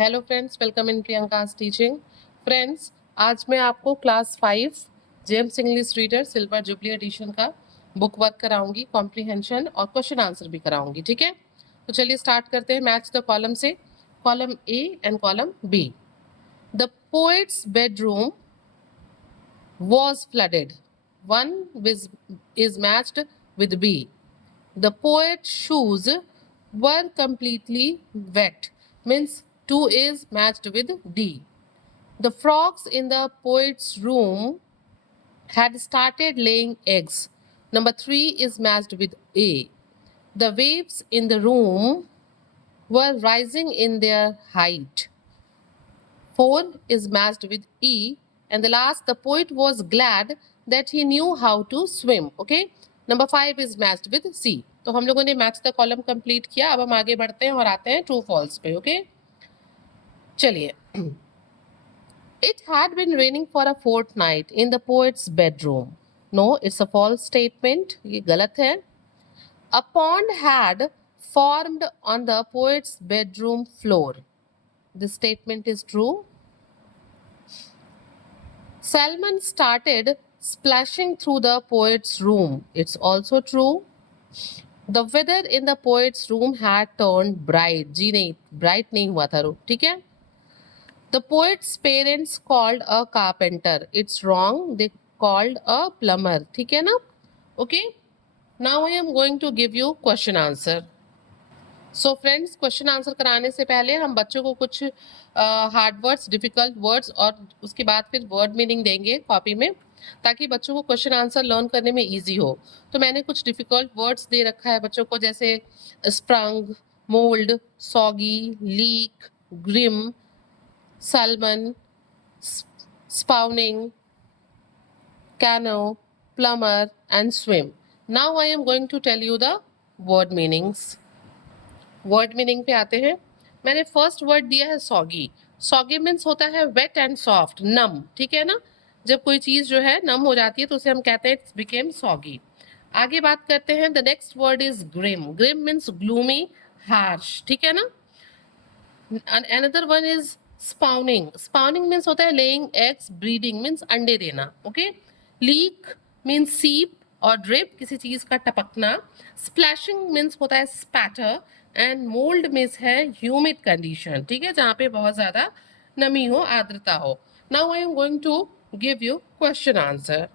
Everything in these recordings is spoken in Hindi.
Hello friends, welcome in Priyanka's teaching. Friends, आज मैं आपको class 5 Gems English reader silver jubilee edition का बुक वर्क कराऊंगी, कॉम्प्रिहेंशन और क्वेश्चन आंसर भी कराऊंगी। ठीक है, तो चलिए स्टार्ट करते हैं। मैच द कॉलम से, column A and column B. The poet's bedroom was flooded. One is matched with B. The poet's shoes were completely wet. Means 2 is matched with D. The frogs in the poet's room had started laying eggs. Number 3 is matched with A. The waves in the room were rising in their height. 4 is matched with E. And the last, the poet was glad that he knew how to swim. Okay. Number 5 is matched with C. तो हम लोगों ने मैच द कॉलम कंप्लीट किया। अब हम आगे बढ़ते हैं और आते हैं ट्रू फॉल्स पे। ओके, चलिए। It had been raining for a fortnight in the poet's bedroom. No, it's a false statement. ये गलत है। A pond had formed on the poet's bedroom floor. This statement is true. Salmon started splashing through the poet's room. It's also true. The weather in the poet's room had turned bright. जी नहीं, bright नहीं हुआ था, ठीक है। The poet's parents called a carpenter. It's wrong. They called a plumber. ठीक है ना? Okay. Now I am going to give you question answer. So friends, question answer कराने से पहले हम बच्चों को कुछ हार्ड वर्ड्स, डिफिकल्ट वर्ड्स और उसके बाद फिर वर्ड मीनिंग देंगे कॉपी में, ताकि बच्चों को क्वेश्चन आंसर लर्न करने में इजी हो। तो मैंने कुछ डिफिकल्ट वर्ड्स दे रखा है बच्चों को, जैसे sprung, mould, soggy, leak, grim, salmon, spawning, canoe, plumber and swim. Now I am going to tell you the word meanings. Word meaning पे आते हैं। मैंने फर्स्ट वर्ड दिया है सॉगी। सॉगी मीन्स होता है वेट एंड सॉफ्ट, नम। ठीक है ना, जब कोई चीज जो है नम हो जाती है तो उसे हम कहते हैं इट्स बिकेम सॉगी। आगे बात करते हैं, the next word is grim. Grim means gloomy, harsh. ठीक है ना। Another one is spawning. Spawning means होता है लेइंग एग्स, ब्रीडिंग मीन्स अंडे देना। ओके। लीक मीन्स सीप और ड्रिप, किसी चीज का टपकना। स्प्लैशिंग मीन्स होता है स्पैटर एंड मोल्ड मीन्स है ह्यूमिड कंडीशन। ठीक है, जहाँ पे बहुत ज्यादा नमी हो, आर्द्रता हो। Now I am going to give you question answer.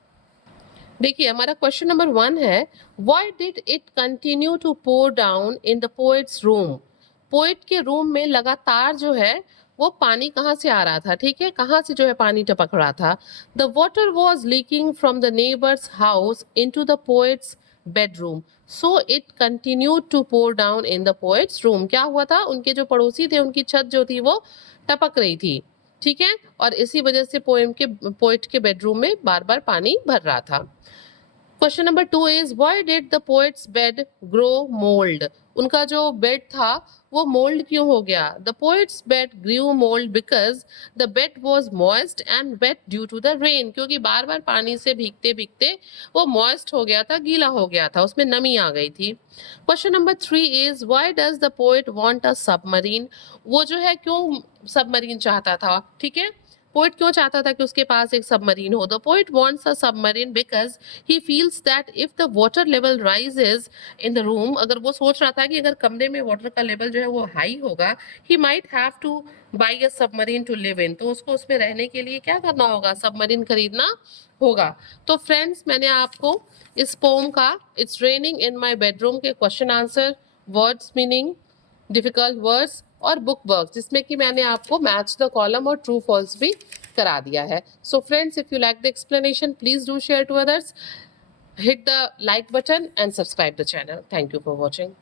देखिए, हमारा क्वेश्चन नंबर 1 है, why did it continue to pour down in the poet's room. Poet के रूम में लगातार जो है वो पानी कहाँ से आ रहा था। ठीक है, कहाँ से जो है पानी टपक रहा था। The water was leaking from the neighbour's house into the poet's bedroom, so it continued to pour down in the poet's room. क्या हुआ था, उनके जो पड़ोसी थे उनकी छत जो थी वो टपक रही थी। ठीक है, और इसी वजह से पोएट के बेडरूम में बार बार पानी भर रहा था। Question number 2 is, why did the poet's bed grow mould. उनका जो बेड था वो मोल्ड क्यों हो गया। The poet's bed grew mould because the bed was moist and wet due to the rain. क्योंकि बार बार पानी से भीगते भीगते वो मॉइस्ट हो गया था, गीला हो गया था, उसमें नमी आ गई थी। Question number 3 is, why does the poet want a submarine. वो जो है क्यों सबमरीन चाहता था। ठीक है, पोएट क्यों चाहता था कि उसके पास एक सबमरीन हो। The poet wants a submarine because he feels that if the water level rises in the room, अगर वो सोच रहा था कि अगर कमरे में वाटर का लेवल जो है वो हाई होगा, he might have to buy a submarine to live in. तो उसको उसमें रहने के लिए क्या करना होगा, सबमरीन खरीदना होगा। तो फ्रेंड्स, मैंने आपको इस पोम का it's raining in my bedroom के question answer, words meaning, difficult words और बुक वर्क, जिसमें कि मैंने आपको मैच द कॉलम और ट्रू फॉल्स भी करा दिया है। So friends, if you like the explanation, please do share to others, hit the like button and subscribe the channel. Thank you for watching.